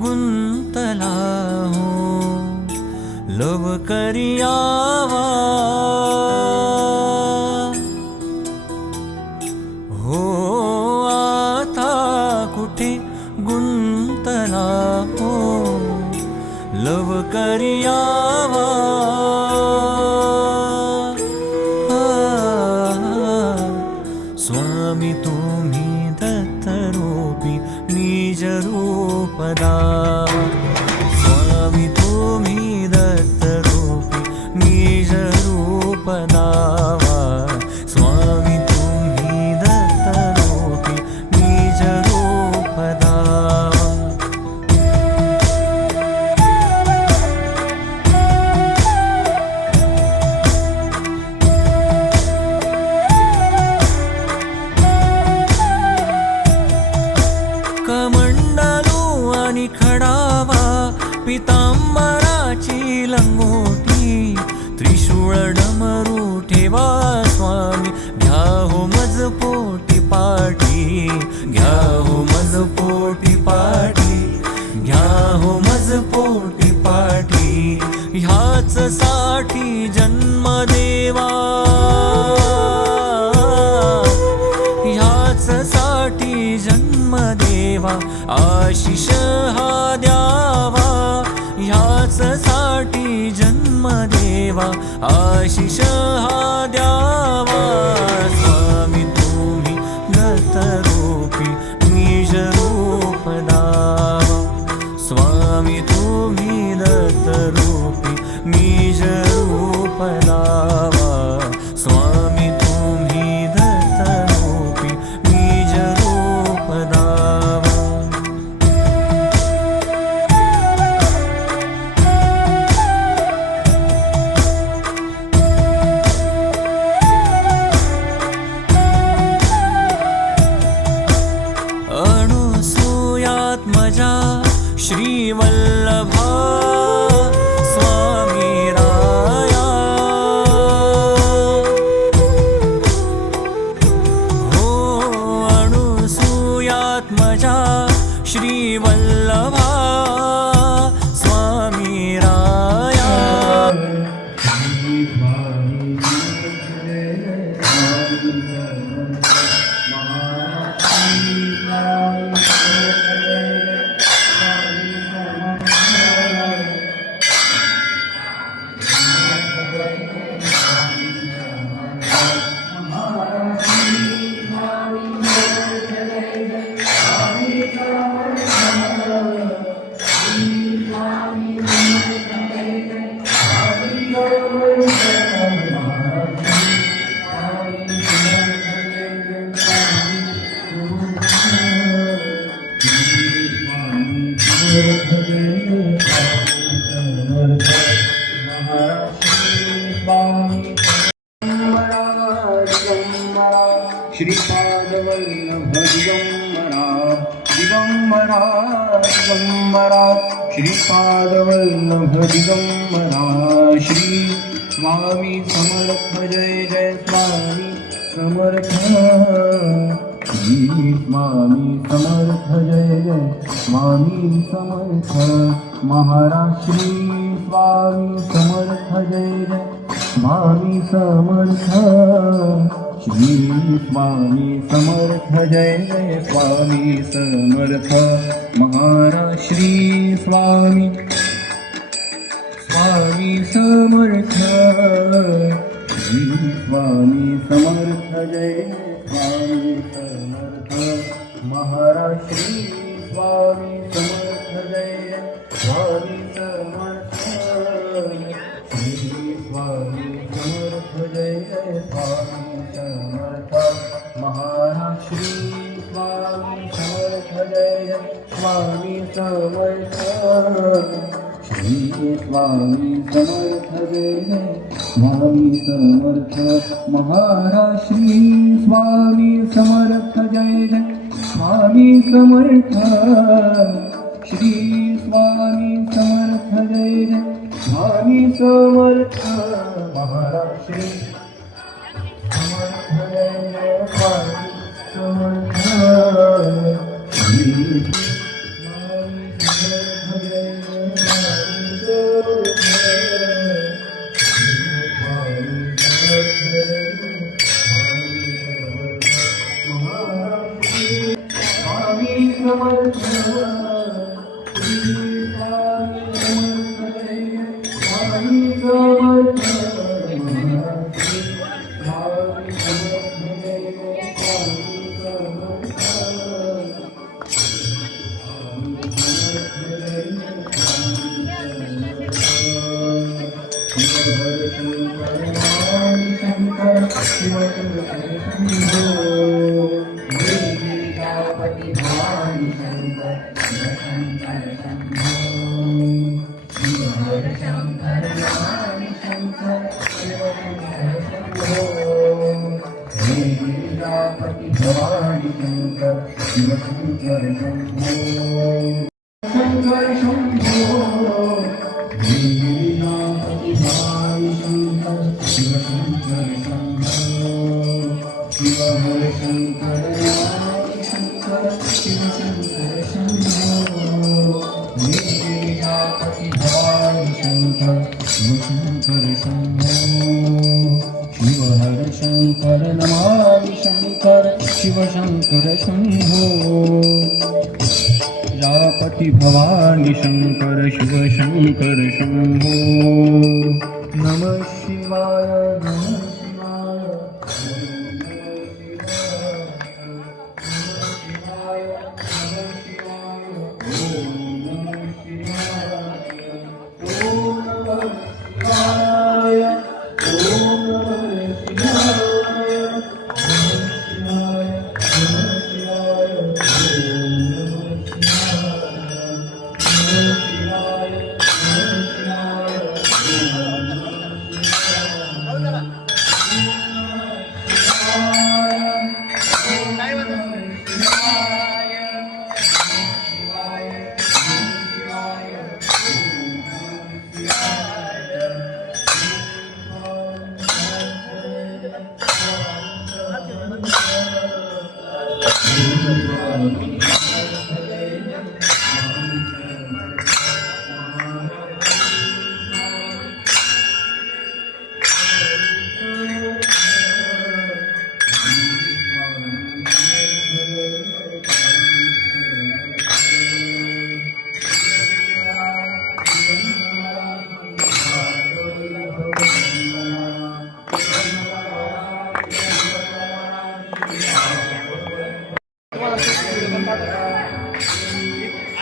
गुंतला हो लव करियावा हो आता कुठे गुंतला हो लव करियावा स्वामी तुम्ही दत्तरूपी निज रूप दावा स्वामी तुम्ही दत्तरूपी निज रूप दावा स्वामी तुम्ही दत्तरूपी निज रूप दावा कमंडलू आणि खडावा पितांबराची लंगोटी त्रिशूळ डमरू ठेवा स्वामी घ्या हो मज पोटी पाठी घ्या हो मज पोटी पाठी घ्या हो मज पोटी पाठी ह्याच साठी जन्म देवा ह्याच साठी जन्म देवा आशिष हा द्यावा ह्याच साठी जन्म देवा आशिष हा द्यावा स्वामी तुम्ही दत्तरूपी निज रूप दावा स्वामी तुम्ही दत्तरूपी निज रूप दावा स्वामी तुम्ही दत्तरूपी निज रूप दावा अणुसूयात्मजा श्रीवल्लभा स्वामी राया हो अणुसूयात्मजा श्रीवल्लभा स्वामी राया श्रीपादवल्लभ दिगंबरा दिगंबरा दिगंबरा श्रीपादवल्लभ दिगंबरा श्री स्वामी समर्थ जय जय स्वामी समर्थ श्री स्वामी समर्थ जय जय स्वामी समर्थ महाराज श्री स्वामी समर्थ जय जय स्वामी समर्थ श्री स्वामी समर्थ जय जय स्वामी समर्थ महाराज श्री स्वामी स्वामी समर्थ श्री स्वामी समर्थ जय जय स्वामी समर्थ महाराज श्री स्वामी समर्थ जय जय स्वामी समर्थ श्री स्वामी समर्थ जय जय स्वामी समर्थ महाराज श्री स्वामी समर्थ जय जय स्वामी समर्थ श्री स्वामी समर्थ जय जय स्वामी समर्थ महाराज श्री स्वामी समर्थ जय जय स्वामी समर्थ श्री स्वामी समर्थ जय जय स्वामी समर्थ महाराज श्री समर्थ जय जय स्वामी समर्थ श्री स्वामी समर्थ शंकर शंभो गिरिनापति भाई शंकर शिव शंकर शंभो शिव हर शंकर राम शंकर शिव शंकर शंभो गिरिनापति भाई शंकर शिव शंकर शंभो शिव हर शंकर नमामि शंकर शिव शंकर शंभो प्रजापति भवानी शंकर शिव शंकर शंभो नमः शिवाय नमः शिवाय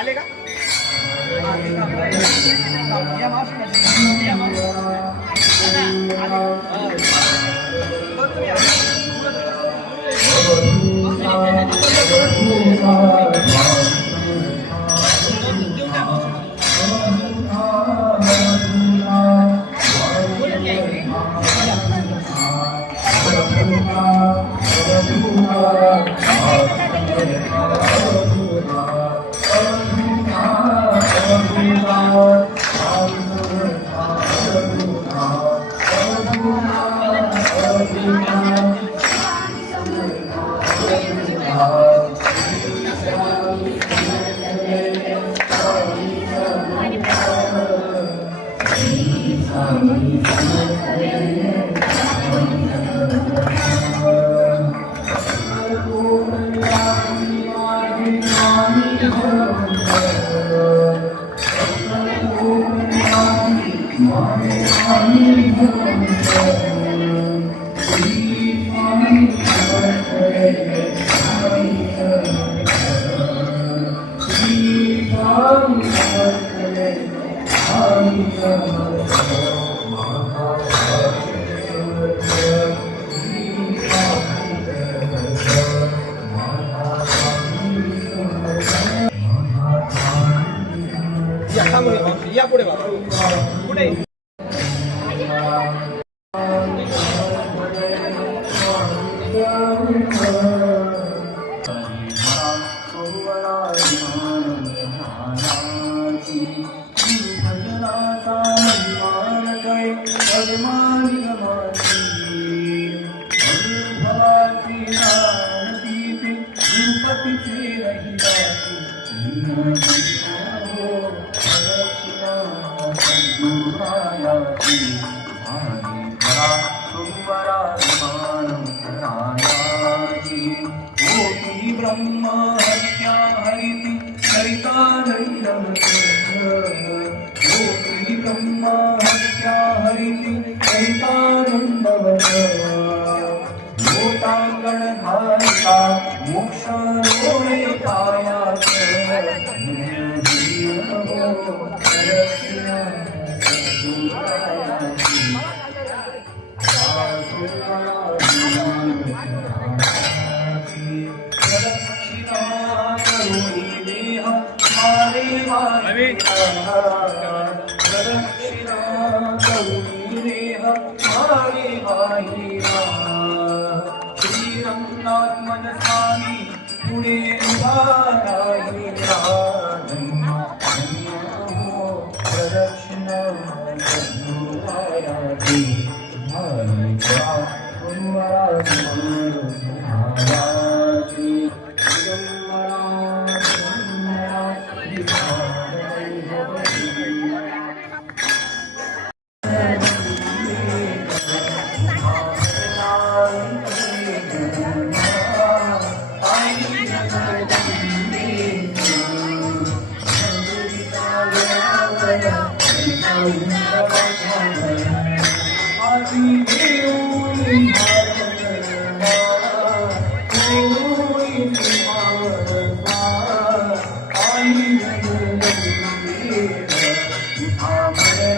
आले का या पुढे पुढे ब्रह्मा हत्या हरिति सरितानन्दम योगी ब्रह्मा हत्या हरिति सरितानन्दम लोटाङ्गणधारिता मोक्षारोणयकाया श्रीरंगनाथ मनसामी पुणे उदाराही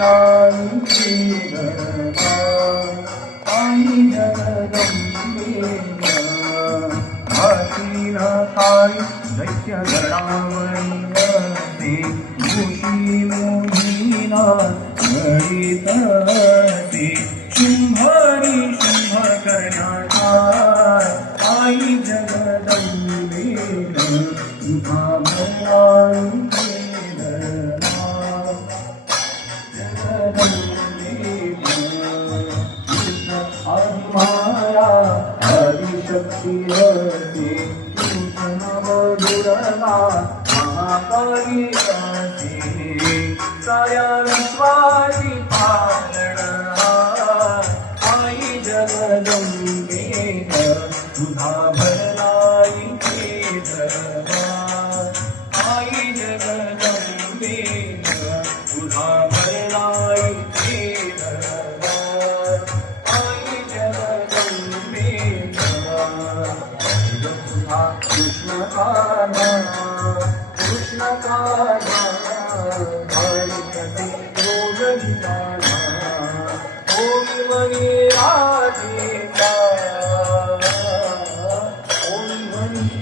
भरणाई गरबा आई जगदंबे हातीन काळी दैत्य गडावरी भूषी मोहिना गणितते शुंभरी शुंभ करण्याचा आई जगदंबे तुझा भरणाई माया आदिशक्ती हते नव दुर्गा महाकाली हते साऱ्या विश्वाची पालनहार आई जगदंबे तुझा भरलाई दरबार आई जगदंबे तुझा भरलाई दरबार आई जगदंबे कृष्ण कान्हा कृष्ण कान्हा हरिकथे रोगी कान्हा ओम मनी राधिका ओम मनी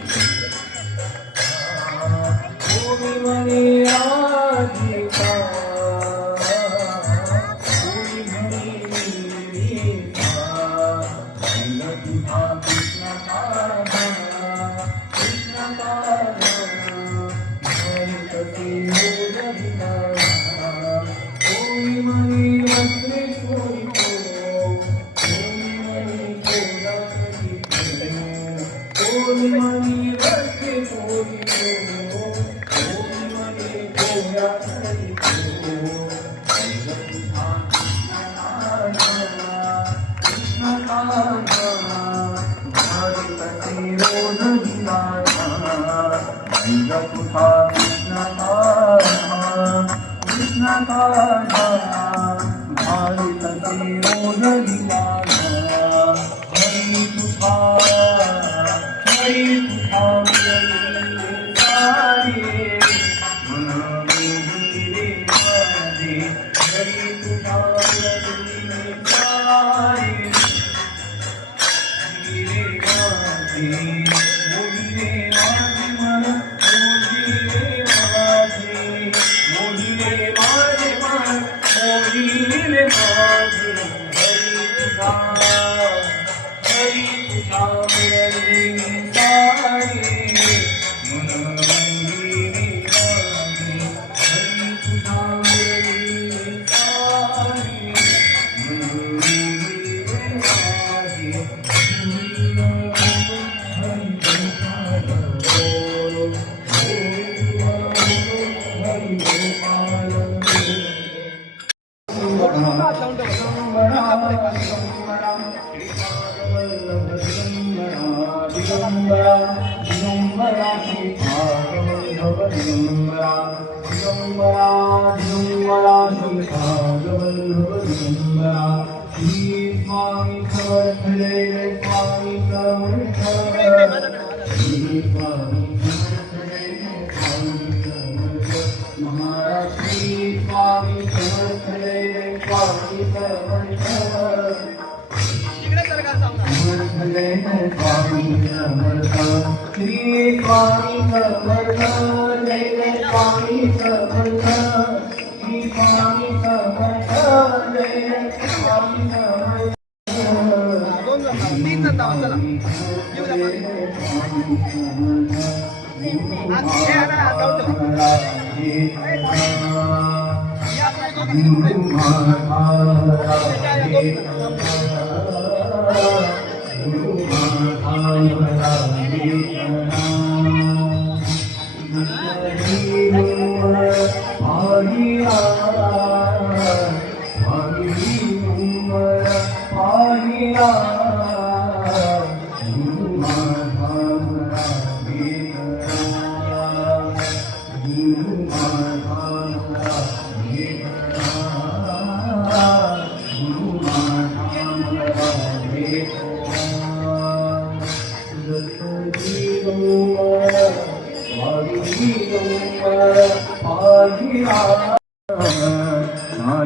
राधिका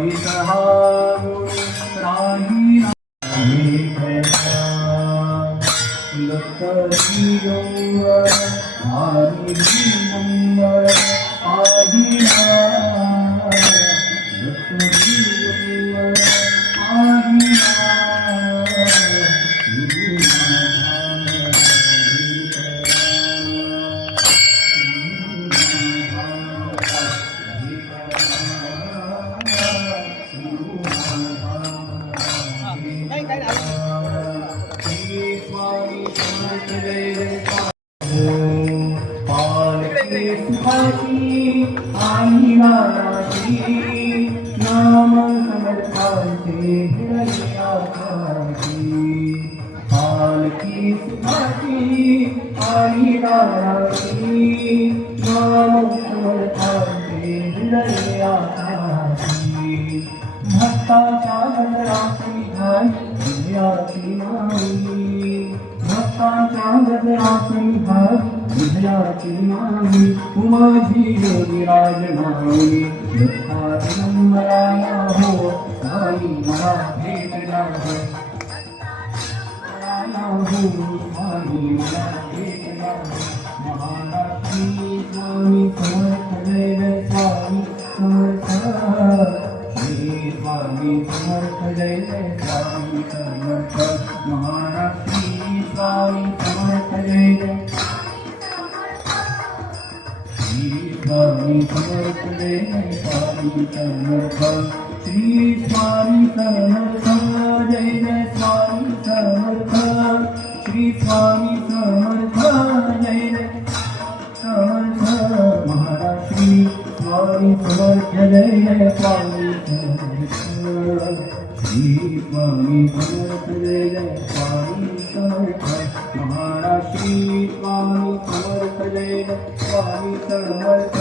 वाईट हा गुण राहिला दत्तजीवर आणि मंगळ आदिना दत्तजीवर आदिना काय पालकी सुखाची आई नाराची नाम समर्थांचे हृदयाची पालकी सुखाची आई नाराची नाम समर्थांचे हृदयाची भक्ताच्या गजराची घाई हृदयाची माई भक्ताच्या गजराची घाई हृदयाची माई उमाजी योगिराज माई दुःखात नंबराया हो साई मला भेटला हो साई मला भेटला हो महाराष्ट्री स्वामी समर्थ जय स्वामी समर्थ श्री स्वामी समर्थ जय स्वामी समर्थ महाराष्ट्री स्वामी समर्थ जय श्री स्वामी समर्थ जय स्वामी समर्थ श्री स्वामी समर्थ जय स्वामी समर्थ श्री स्वामी समर्थ जय समर्थ महाराष्ट्री स्वामी समर्थ जय स्वामी श्री स्वामी समर्थ जय स्वामी समर्थ महाराष्ट्री स्वामी समर्थ जय स्वामी समर्थ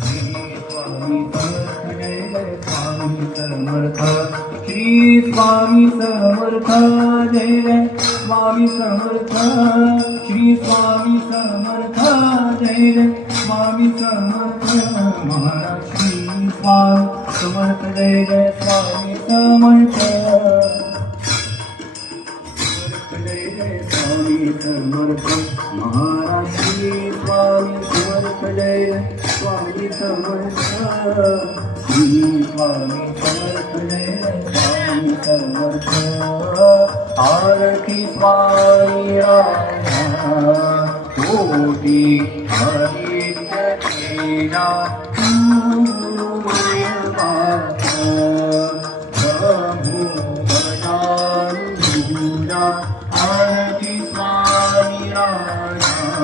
श्री स्वामी समर्थ जय स्वामी समर्थ श्री स्वामी समर्थ जय स्वामी समर्थ श्री स्वामी समर्थ जय स्वामी समर्थ महाराष्ट्री स्वामी समर्थ जय स्वामी समर्थ जय स्वामी समर्थ महाराष्ट्री स्वामी समर्थ जय स्वामी समर्थ श्री स्वामी समर्थ जय स्वामी समर्थ आरती स्वामी राजा कोटी हरित तेजा आरती स्वामी राजा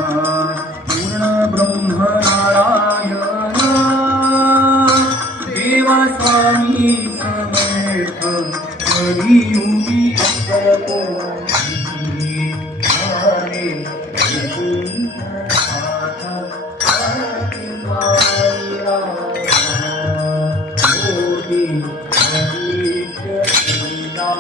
पूर्ण ब्रह्म नारायण देवा स्वामी समर्थ कलियुगी अक्कलकोटी हरे आरती स्वामी राजा कोटी हरित तेजा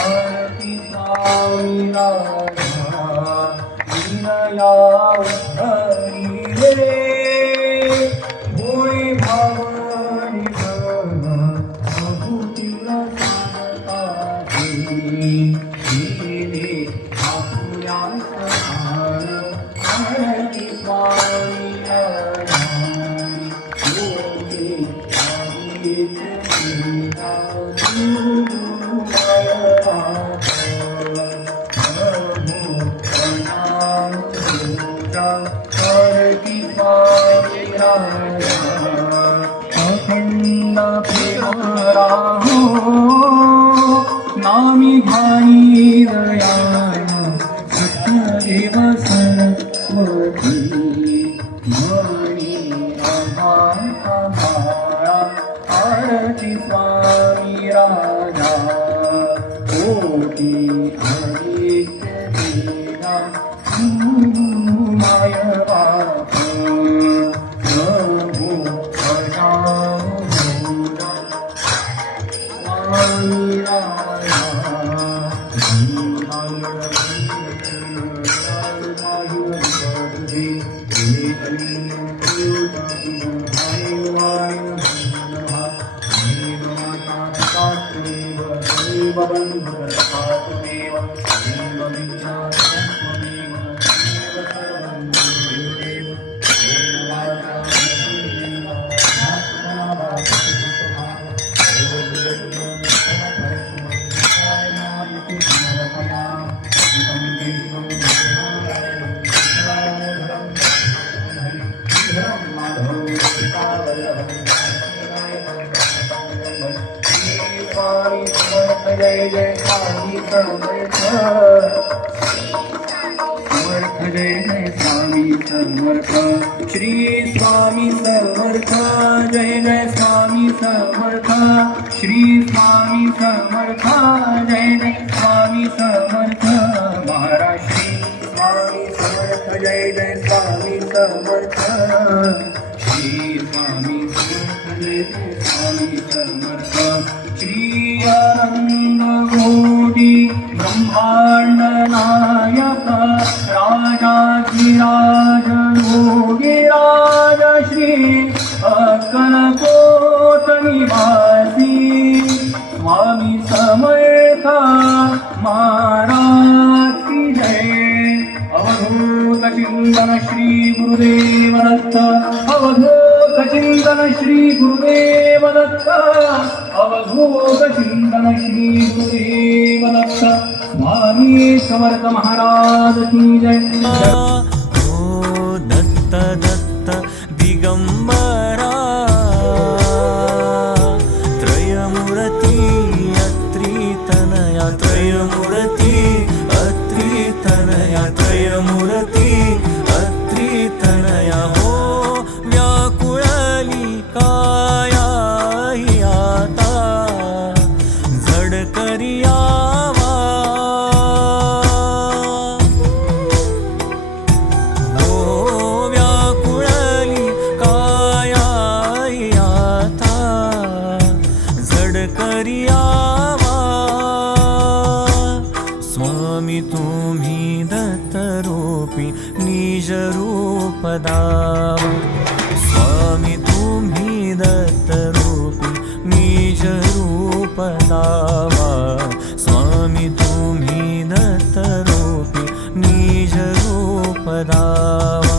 आरती स्वामी राजा विनया हरी रे भोळी भावनी प्रभूतीला आपुल्या सहार आरती स्वामी राजा योगी आरती स्वामी राजा अखंड प्रेमरा हो नामी घाई दयाळ सत्यदेव सरस्वती मणी आभार आरती स्वामी राजा कोटी हरित तेजा माय बाप प्रभु अजामुदा स्वामी राजा जय जय स्वामी समर्थ समर्थ जय जय स्वामी समर्थ श्री स्वामी समर्थ जय जय स्वामी समर्थ श्री स्वामी समर्थ जय जय स्वामी समर्थ महाराज श्री स्वामी समर्थ जय जय स्वामी समर्थ श्री स्वामी समर्थ जय जय स्वामी समर्थ श्री आनंद कोटी ब्रह्मांड नायक राजाधिराज योगीराज श्री अक्कलकोट निवासी स्वामी समर्थ महाराज की जय अवधूत चिंतन श्री गुरुदेव दत्त अवधूत चिंतन श्री गुरुदेव दत्त अवधूत चिंतन श्री गुरुदेव दत्त स्वामी समर्थ महाराज की जय हो दत्त दत्त दिगंबरा त्रयमूर्ती अत्रितनया त्रयमूर्ती अत्रितनया त्रयमूर्ती अत्रितनया हो व्याकुळली काया हि आता जड करियावा हो व्याकुळली काया हि आता जड करियावा स्वामी तुम्ही दत्तरूपी निज रूप दावा स्वामी तुम्ही दत्तरूपी निज रूप दावा स्वामी तुम्ही दत्तरूपी निज रूप दावा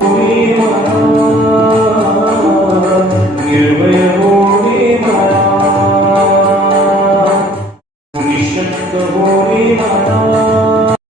स्वामी